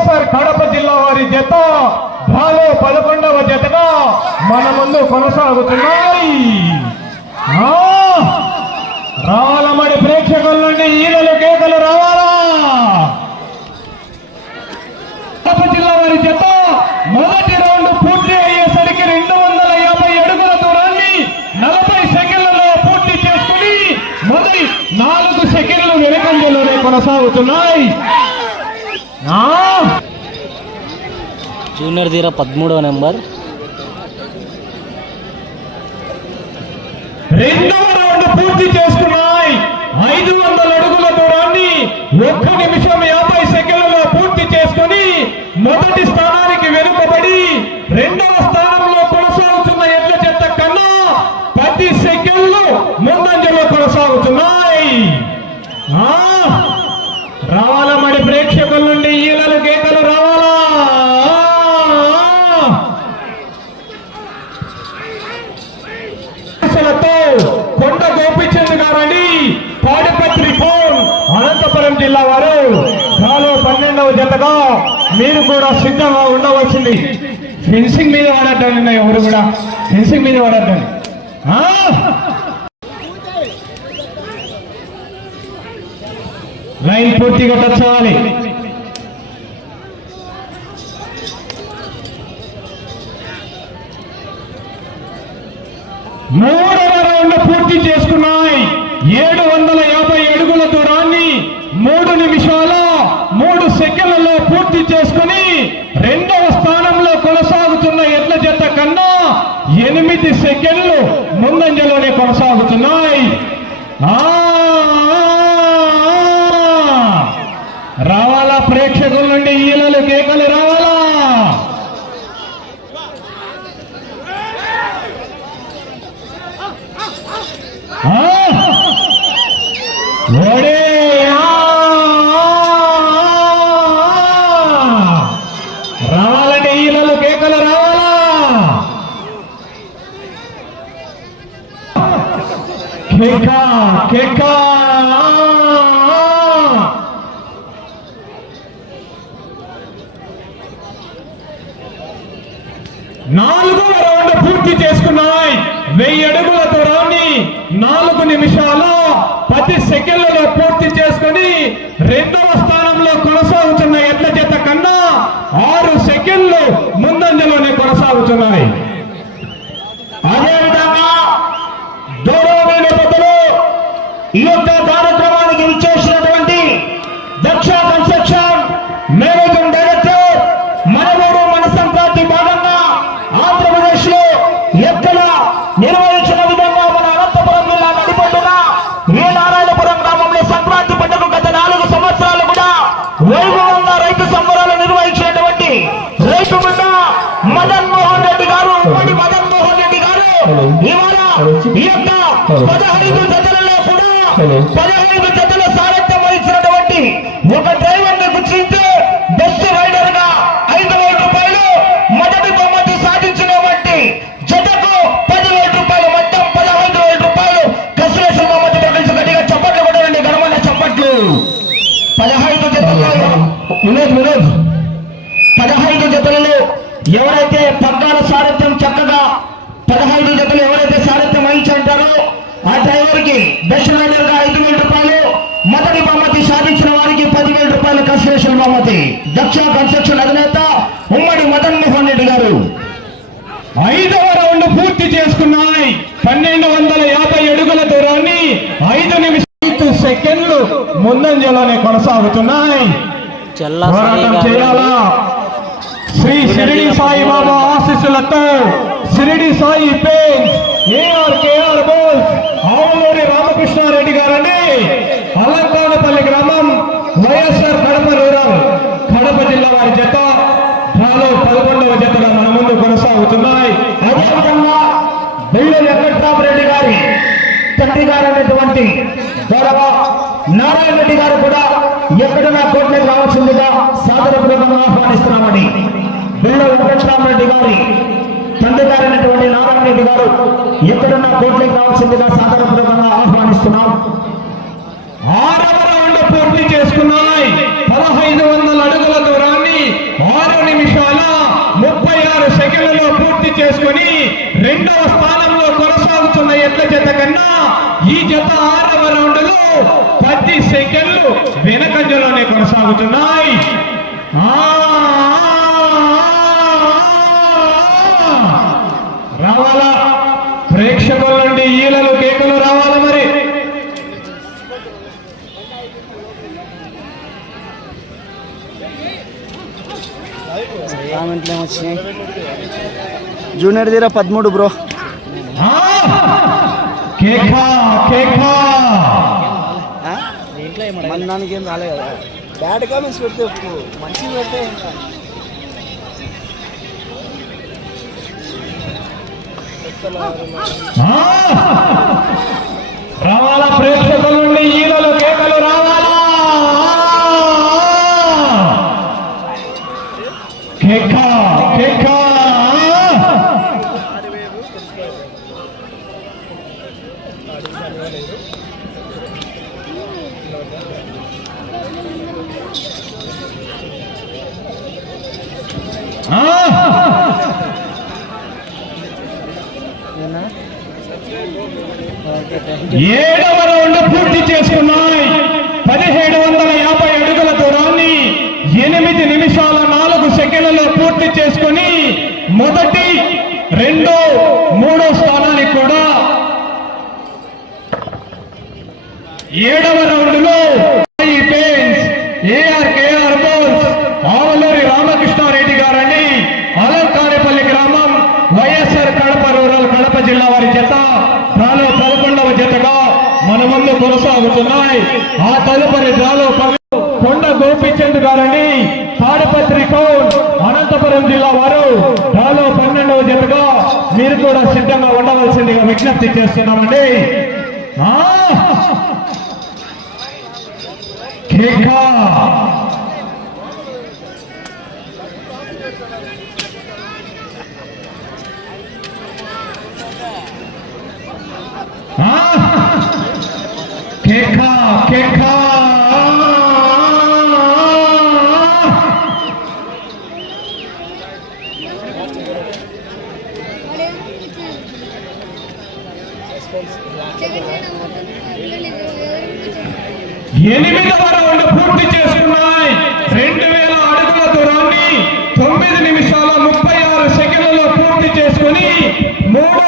వైఎస్ఆర్ కడప జిల్లా వారి జత ఢాలో పదకొండవ జతగా మన ముందు కొనసాగుతున్నాయి ఆ! రావాలమ్మడి ప్రేక్షకుల నుండి ఈలలు కేకలు రావాలా కడప జిల్లా వారి చేత మొదటి రౌండ్ పూర్తి అయ్యేసరికి రెండు వందల యాభై అడుగుల దూరాన్ని నలభై సెకండ్లలో పూర్తి చేసుకుని మొదటి నాలుగు సెకండ్లు వెనుకంజలోనే కొనసాగుతున్నాయి ఆ! జూనియర్ తీర పదమూడవ నెంబర్. రెండవ రౌండ్ పూర్తి చేసుకున్నాయి. ఐదు వందల అడుగుల దూరాన్ని ఒక్క నిమిషం యాభై పన్నెండవ మీరు కూడా సిద్ధంగా ఉండవలసింది. ఫెన్సింగ్ మీద వాడద్దండి ఎవరు కూడా. ఫెన్సింగ్ మీద వాడద్దండి లైన్ పూర్తిగా టచ్ అవ్వాలి మూడవ రౌండ్ పూర్తి చేసుకున్నాయి. ఏడు వందల యాభై అడుగుల దూరాన్ని మూడు నిమిషాల మూడు సెకండ్లలో పూర్తి చేసుకుని రెండవ స్థానంలో కొనసాగుతున్న ఎడ్ల జత కన్నా ఎనిమిది సెకండ్లు ముందంజలోనే కొనసాగుతున్నాయి. రావాలా ప్రేక్షకుల నుండి ఈలలు కేకలు రావాలా? ఓ కేక కేక. నాలుగవ రౌండ్ పూర్తి చేసుకున్నాయి. వెయ్యి అడుగుల దూరాన్ని నాలుగు నిమిషాలు పది సెకండ్లలో పూర్తి చేసుకుని రెండు స్థానంలో కొనసాగుతున్న ఎడ్ల చేత కన్నా ఆరు సెకండ్లు ముందంజలోనే కొనసాగుతున్నాయి అదేవిధంగా గౌరవమైన పెద్దలు ఈ యొక్క కార్యక్రమానికి విచ్చేసినటువంటి దక్ష కన్స్ట్రక్షన్ మేనేజింగ్ డైరెక్టర్ మనవూరు మన సంక్రాంతి భాగంగా ఆంధ్రప్రదేశ్లో ఎక్కడ నిర్వహించిన విధంగా మన అనంతపురం జిల్లా నడిపొడ్డున ఈ నారాయణపురం గ్రామంలో సంక్రాంతి పండుగ గత నాలుగు సంవత్సరాలు కూడా వైభవంగా రైతు సంబరాలు నిర్వహించినటువంటి రైతు బిడ్డ మదన్ మోహన్ రెడ్డి గారు మదన్ మోహన్ రెడ్డి గారు. ఇవాళ ఈ యొక్క పదహైదు కూడా పదహైదు జతల సారథ్యం వహించినటువంటి ఒక డ్రైవర్ని గుర్తించి బెస్ట్ రైడర్గా ఐదు వేల రూపాయలు మొదటి బహుమతి సాధించినటువంటి జతకు పదివేల రూపాయలు మొత్తం పదహైదు వేల రూపాయలు కసిరేశ్వర బహుమతి ప్రకటించి గట్టిగా చప్పట్లు కొట్టండి గర్వమైన చప్పట్లు. పదహైదు జతల్లో వినోద్ వినోద్. పదహైదు జతలలో ఎవరైతే పగ్గాల సారథ్యం చక్కగా పదహైదు జతలు ఎవరైతే సారథ్యం వహించారో ఆ డ్రైవర్కి బెస్ట్ రైడర్గా ఐదు వేల రూపాయలు మొదటి బహుమతి సాధించిన వారికి పదివేల రూపాయలు బహుమతి దక్ష కన్స్ట్రక్షన్ అధినేత ఉమ్మడి మదన్ మోహన్ రెడ్డి గారు. ఐదవ రౌండ్ పూర్తి చేసుకున్నాయి. పన్నెండు వందల యాభై అడుగుల దూరాన్ని ఐదు నిమిషాలు ఐదు సెకండ్లు ముందంజలోనే కొనసాగుతున్నాయి. పోరాటం చేయాలా? శ్రీ షిరిడి సాయిబాబా ఆశీస్సులతో Shirdi Sai paints AR KR బోల్స్ Avuluri Ramakrishna Reddy గారని అలంకానపల్లి గ్రామం వైఎస్ఆర్ కడప రూరల్ కడప జిల్లా వారి జత డ్రాలో పదకొండవ జతగా మన ముందు కొనసాగుతున్నాయి అదేవిధంగా బెల్లు వెంకట్రామరెడ్డి గారి రెడ్డి గారు అనేటువంటి గౌరవ నారాయణ రెడ్డి గారు కూడా ఎక్కడున్నా కోట్లకు రావాల్సిందిగా సాదరపూర్వకంగా ఆహ్వానిస్తున్నామని బిళ్ళ వెంకటరామరెడ్డి గారి తండ్రి గారైనటువంటి నారాయణ రెడ్డి గారు ఎక్కడున్నా కోట్లకు రావాల్సిందిగా సాదరపూర్వకంగా ఆహ్వానిస్తున్నాం. ఆరవ రౌండ్ పూర్తి చేసుకున్నాయి. పదహైదు వందల అడుగుల దూరాన్ని ఆరు నిమిషాల ముప్పై ఆరు సెకండ్లలో పూర్తి చేసుకుని రెండవ స్థానం కొనసాగుతున్న ఎట్ల జత కన్నా ఈ జత ఆరవ రౌండ్లో పది సెకండ్లు వెనకంజలోనే కొనసాగుతున్నాయి. రావాలా? ప్రేక్షకుల నుండి ఈలలు కేకలు రావాలా మరి? కామెంట్లు ఏమొచ్చినాయి జూనియర్ తీరా పదమూడు బ్రో! కేకా కేకా. దీంట్లో మన దానికి ఏం రాలే కదా బ్యాడ్ కామెంట్స్ పెడితే ఒప్పు. మంచిగా పెడితే ఏం కాదు. ఆ! రావాలా ప్రేక్షకుల నుండి? ఈలలు కేకలు రావాలా? కేకా కేకా. ఏడవ రౌండ్ పూర్తి చేసుకున్నాయి. పదిహేడు వందల యాభై అడుగుల దూరాన్ని ఎనిమిది నిమిషాల నాలుగు సెకండ్లలో పూర్తి చేసుకొని మొదటి రెండో మూడో స్థానానికి కూడా ఏడవ రౌండ్లో ఏఆర్కేఆర్ బోల్స్ ఆవలూరి రామకృష్ణారెడ్డి గారని అలంకారేపల్లి గ్రామం వైఎస్ఆర్ కడప రూరల్ కడప జిల్లా వారి జత డ్రాలో పదకొండవ జతగా మన ముందు కొనసాగుతున్నాయి. ఆ తదుపరి డ్రాలో కొండ గోపిచంద్ గారని తాడిపత్రి కౌన్ అనంతపురం జిల్లా వారు డ్రాలో పన్నెండవ జతగా మీరు కూడా సిద్ధంగా ఉండవలసిందిగా విజ్ఞప్తి చేస్తున్నామండి. ఆ! కేకా! ఎనిమిది కేకా పూర్తి చేసుకున్నాయి. రెండు వేల అడుగుల దూరాన్ని తొమ్మిది నిమిషాల ముప్పై ఆరు సెకండ్లలో పూర్తి చేసుకుని మూడు